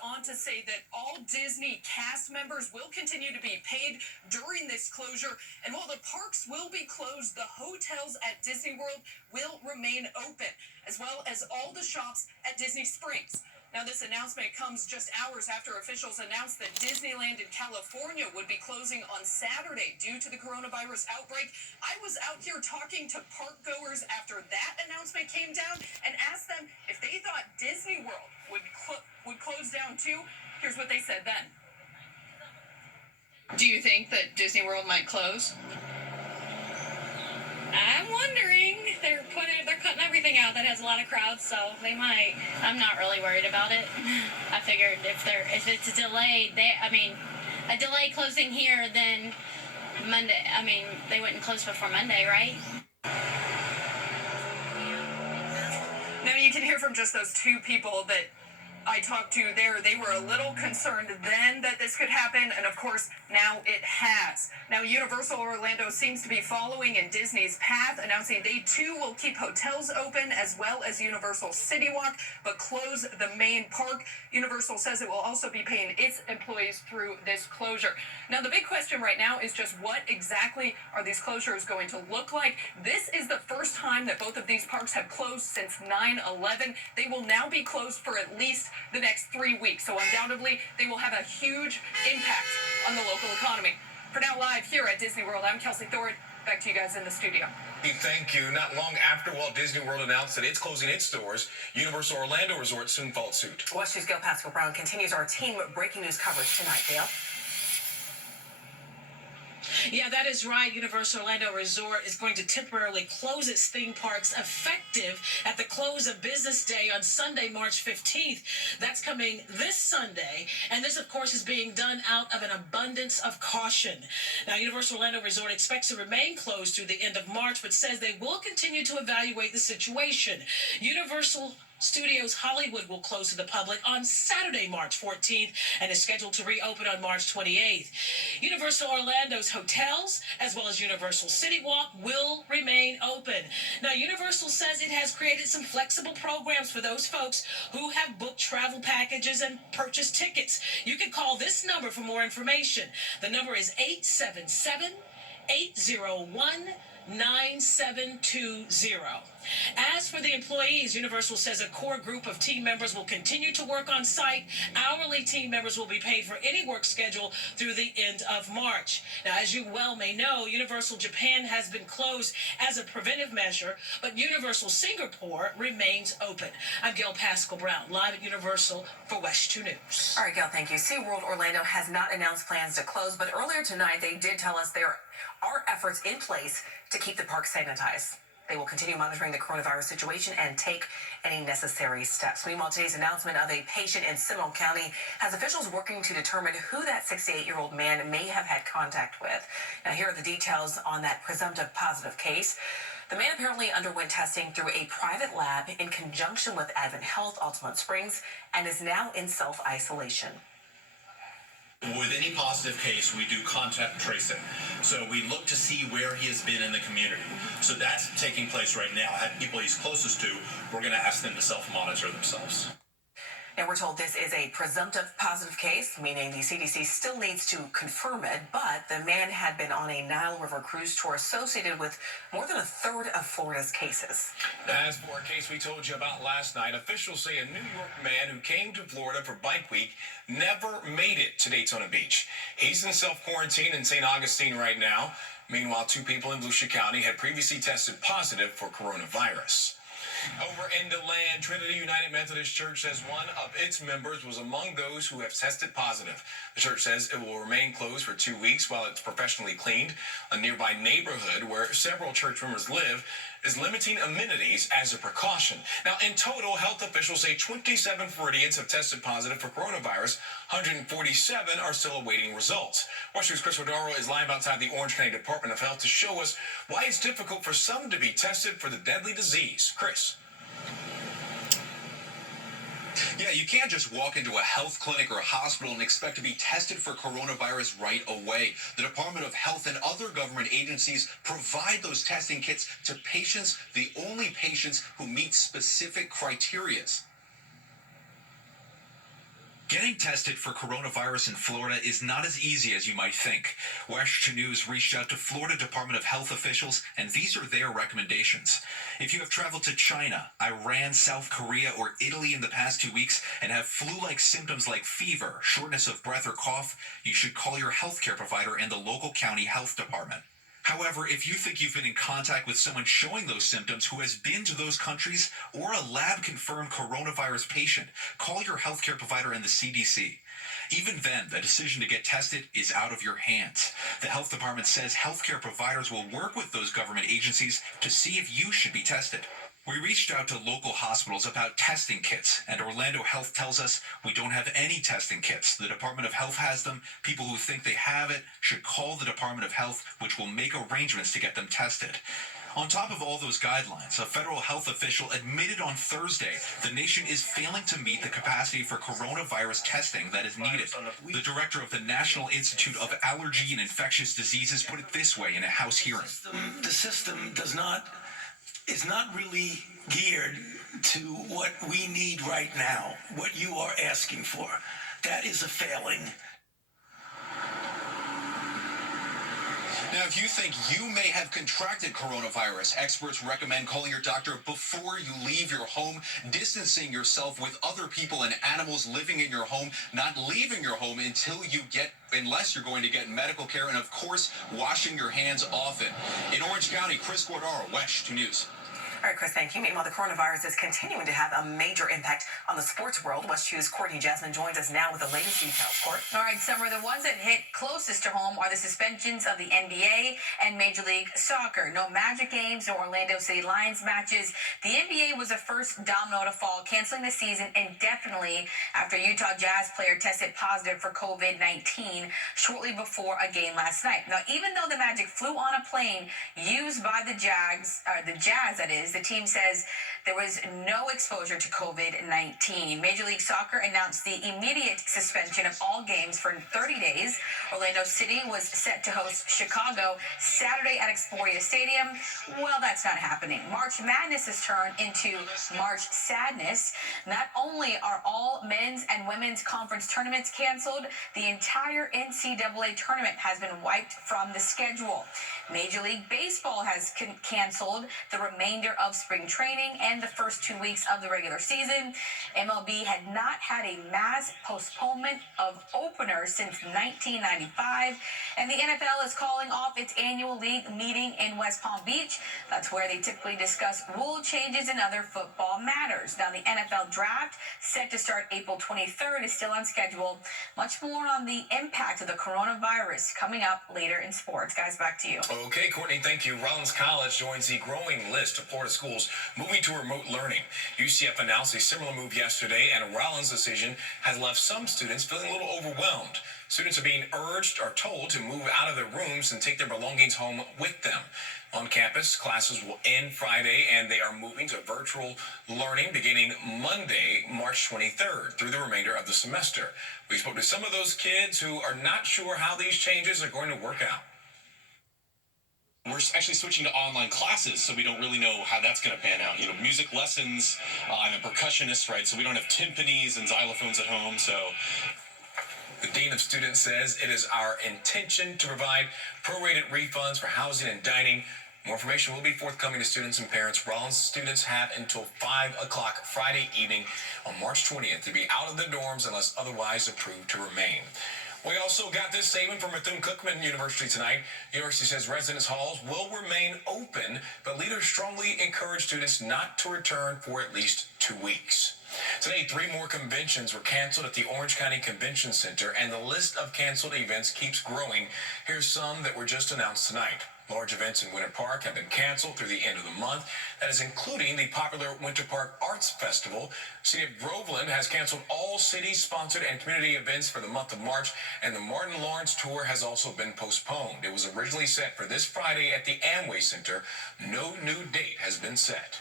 On to say that all Disney cast members will continue to be paid during this closure, and while the parks will be closed, the hotels at Disney World will remain open, as well as all the shops at Disney Springs. Now, this announcement comes just hours after officials announced that Disneyland in California would be closing on Saturday due to the coronavirus outbreak. I was out here talking to park goers after that announcement came down and asked them if they thought Disney World would close down too. Here's what they said then. Do you think that Disney World might close? I'm wondering. They're cutting everything out that has a lot of crowds, so they might. I'm not really worried about it. I figured if it's delayed, a delay closing here, then Monday. They wouldn't close before Monday, right? Now you can hear from just those two people that I talked to there, they were a little concerned then that this could happen, and of course, now it has. Now, Universal Orlando seems to be following in Disney's path, announcing they too will keep hotels open as well as Universal City Walk, but close the main park. Universal says it will also be paying its employees through this closure. Now, the big question right now is just what exactly are these closures going to look like? This is the first time that both of these parks have closed since 9/11. They will now be closed for at least the next 3 weeks. So undoubtedly, they will have a huge impact on the local economy. For now, live here at Disney World, I'm Kelsey Thorne. Back to you guys in the studio. Thank you. Not long after Walt Disney World announced that it's closing its doors, Universal Orlando Resort soon followed suit. Wesh TV's Gail Pascal Brown continues our team breaking news coverage tonight. Gail? Yeah, that is right. Universal Orlando Resort is going to temporarily close its theme parks effective at the close of business day on Sunday, March 15th. That's coming this Sunday. And this, of course, is being done out of an abundance of caution. Now, Universal Orlando Resort expects to remain closed through the end of March, but says they will continue to evaluate the situation. Universal Studios Hollywood will close to the public on Saturday, March 14th, and is scheduled to reopen on March 28th. Universal Orlando's hotels, as well as Universal City Walk, will remain open. Now, Universal says it has created some flexible programs for those folks who have booked travel packages and purchased tickets. You can call this number for more information. The number is 877-801-9720. As for the employees, Universal says a core group of team members will continue to work on site. Hourly team members will be paid for any work schedule through the end of March. Now, as you well may know, Universal Japan has been closed as a preventive measure, but Universal Singapore remains open. I'm Gail Pascal Brown, live at Universal for Wesh 2 News. All right, Gail, thank you. SeaWorld Orlando has not announced plans to close, but earlier tonight they did tell us there are efforts in place to keep the park sanitized. They will continue monitoring the coronavirus situation and take any necessary steps. Meanwhile, today's announcement of a patient in Seminole County has officials working to determine who that 68-year-old man may have had contact with. Now, here are the details on that presumptive positive case. The man apparently underwent testing through a private lab in conjunction with Advent Health, Altamont Springs, and is now in self-isolation. With any positive case, we do contact tracing. So we look to see where he has been in the community. So that's taking place right now. People he's closest to, we're going to ask them to self-monitor themselves. And we're told this is a presumptive positive case, meaning the CDC still needs to confirm it, but the man had been on a Nile River cruise tour associated with more than a third of Florida's cases. As for a case we told you about last night, officials say a New York man who came to Florida for Bike Week never made it to Daytona Beach. He's in self-quarantine in St. Augustine right now. Meanwhile, 2 people in Volusia County had previously tested positive for coronavirus. Over in DeLand, Trinity United Methodist Church says one of its members was among those who have tested positive. The church says it will remain closed for 2 weeks while it's professionally cleaned. A nearby neighborhood where several church members live is limiting amenities as a precaution. Now, in total, health officials say 27 Floridians have tested positive for coronavirus. 147 are still awaiting results. Washington's Chris Rodaro is live outside the Orange County Department of Health to show us why it's difficult for some to be tested for the deadly disease. Chris. Yeah, you can't just walk into a health clinic or a hospital and expect to be tested for coronavirus right away. The Department of Health and other government agencies provide those testing kits to patients, the only patients who meet specific criteria. Getting tested for coronavirus in Florida is not as easy as you might think. Wesh TV2 reached out to Florida Department of Health officials, and these are their recommendations. If you have traveled to China, Iran, South Korea, or Italy in the past 2 weeks and have flu-like symptoms like fever, shortness of breath, or cough, you should call your healthcare provider and the local county health department. However, if you think you've been in contact with someone showing those symptoms who has been to those countries or a lab-confirmed coronavirus patient, call your healthcare provider and the CDC. Even then, the decision to get tested is out of your hands. The health department says healthcare providers will work with those government agencies to see if you should be tested. We reached out to local hospitals about testing kits, and Orlando Health tells us we don't have any testing kits. The Department of Health has them. People who think they have it should call the Department of Health, which will make arrangements to get them tested. On top of all those guidelines, a federal health official admitted on Thursday the nation is failing to meet the capacity for coronavirus testing that is needed. The director of the National Institute of Allergy and Infectious Diseases put it this way in a House hearing. The system is not really geared to what we need right now, what you are asking for. That is a failing. Now, if you think you may have contracted coronavirus, experts recommend calling your doctor before you leave your home, distancing yourself with other people and animals living in your home, not leaving your home unless you're going to get medical care, and of course, washing your hands often. In Orange County, Chris Guardaro, Wesh TV2. All right, Chris, thank you. Meanwhile, the coronavirus is continuing to have a major impact on the sports world. Wesh TV2's Courtney Jasmine joins us now with the latest details. Court. All right, Summer, the ones that hit closest to home are the suspensions of the NBA and Major League Soccer. No Magic games, no Orlando City Lions matches. The NBA was the first domino to fall, canceling the season indefinitely after Utah Jazz player tested positive for COVID-19 shortly before a game last night. Now, even though the Magic flew on a plane used by the Jazz, that is, the team says there was no exposure to COVID-19. Major League Soccer announced the immediate suspension of all games for 30 days. Orlando City was set to host Chicago Saturday at Exploria Stadium. Well, that's not happening. March Madness has turned into March Sadness. Not only are all men's and women's conference tournaments canceled, the entire NCAA tournament has been wiped from the schedule. Major League Baseball has canceled the remainder of spring training and the first 2 weeks of the regular season. MLB had not had a mass postponement of openers since 1995, and the NFL is calling off its annual league meeting in West Palm Beach. That's where they typically discuss rule changes and other football matters. Now, the NFL draft, set to start April 23rd, is still on schedule. Much more on the impact of the coronavirus coming up later in sports. Guys, back to you. Okay, Courtney, thank you. Rollins College joins the growing list of Florida schools moving to remote learning. UCF announced a similar move yesterday, and Rollins' decision has left some students feeling a little overwhelmed. Students are being told to move out of their rooms and take their belongings home with them. On campus, classes will end Friday, and they are moving to virtual learning beginning Monday, March 23rd, through the remainder of the semester. We spoke to some of those kids who are not sure how these changes are going to work out. We're actually switching to online classes, so we don't really know how that's going to pan out. Music lessons, I'm a percussionist, right? So we don't have timpanis and xylophones at home, so... The Dean of Students says it is our intention to provide prorated refunds for housing and dining. More information will be forthcoming to students and parents. Rollins students have until 5 o'clock Friday evening on March 20th to be out of the dorms unless otherwise approved to remain. We also got this statement from Bethune-Cookman University tonight. University says residence halls will remain open, but leaders strongly encourage students not to return for at least 2 weeks. Today, 3 more conventions were canceled at the Orange County Convention Center, and the list of canceled events keeps growing. Here's some that were just announced tonight. Large events in Winter Park have been canceled through the end of the month. That is including the popular Winter Park Arts Festival. City of Groveland has canceled all city-sponsored and community events for the month of March, and the Martin Lawrence Tour has also been postponed. It was originally set for this Friday at the Amway Center. No new date has been set.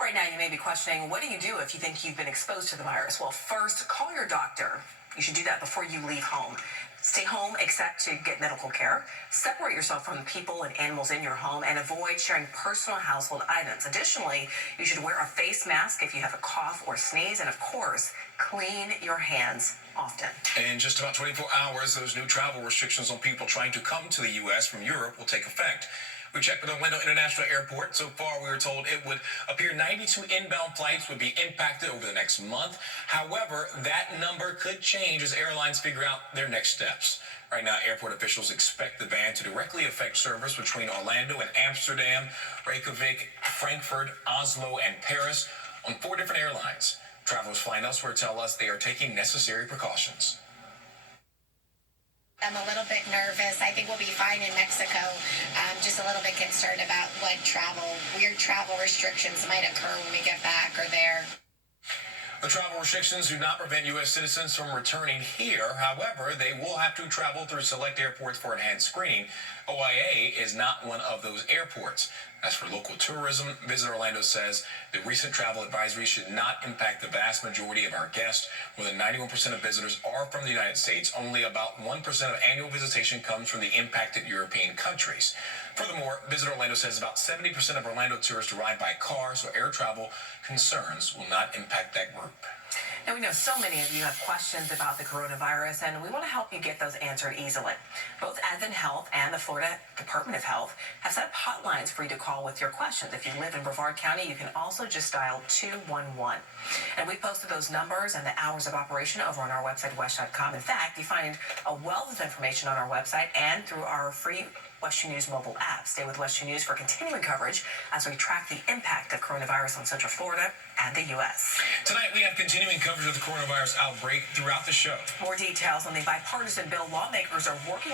Right now, you may be questioning, what do you do if you think you've been exposed to the virus? Well, first, call your doctor. You should do that before you leave home. Stay home except to get medical care. Separate yourself from people and animals in your home and avoid sharing personal household items. Additionally, you should wear a face mask if you have a cough or sneeze. And of course, clean your hands often. In just about 24 hours, those new travel restrictions on people trying to come to the U.S. from Europe will take effect. We checked with Orlando International Airport. So far, we were told it would appear 92 inbound flights would be impacted over the next month. However, that number could change as airlines figure out their next steps. Right now, airport officials expect the ban to directly affect service between Orlando and Amsterdam, Reykjavik, Frankfurt, Oslo, and Paris on 4 different airlines. Travelers flying elsewhere tell us they are taking necessary precautions. I'm a little bit nervous. I think we'll be fine in Mexico. I'm just a little bit concerned about what weird travel restrictions might occur when we get back or there. The travel restrictions do not prevent U.S. citizens from returning here. However, they will have to travel through select airports for enhanced screening. OIA is not one of those airports. As for local tourism, Visit Orlando says the recent travel advisory should not impact the vast majority of our guests. More than 91% of visitors are from the United States. Only about 1% of annual visitation comes from the impacted European countries. Furthermore, Visit Orlando says about 70% of Orlando tourists arrive by car, so air travel concerns will not impact that group. Now, we know so many of you have questions about the coronavirus, and we want to help you get those answered easily. Both Advent Health and the Florida Department of Health have set up hotlines for you to call with your questions. If you live in Brevard County, you can also just dial 211. And we posted those numbers and the hours of operation over on our website, wesh.com. In fact, you find a wealth of information on our website and through our free Wesh News mobile app. Stay with Wesh News for continuing coverage as we track the impact of coronavirus on Central Florida and the U.S. Tonight, we have continuing coverage of the coronavirus outbreak throughout the show. More details on the bipartisan bill lawmakers are working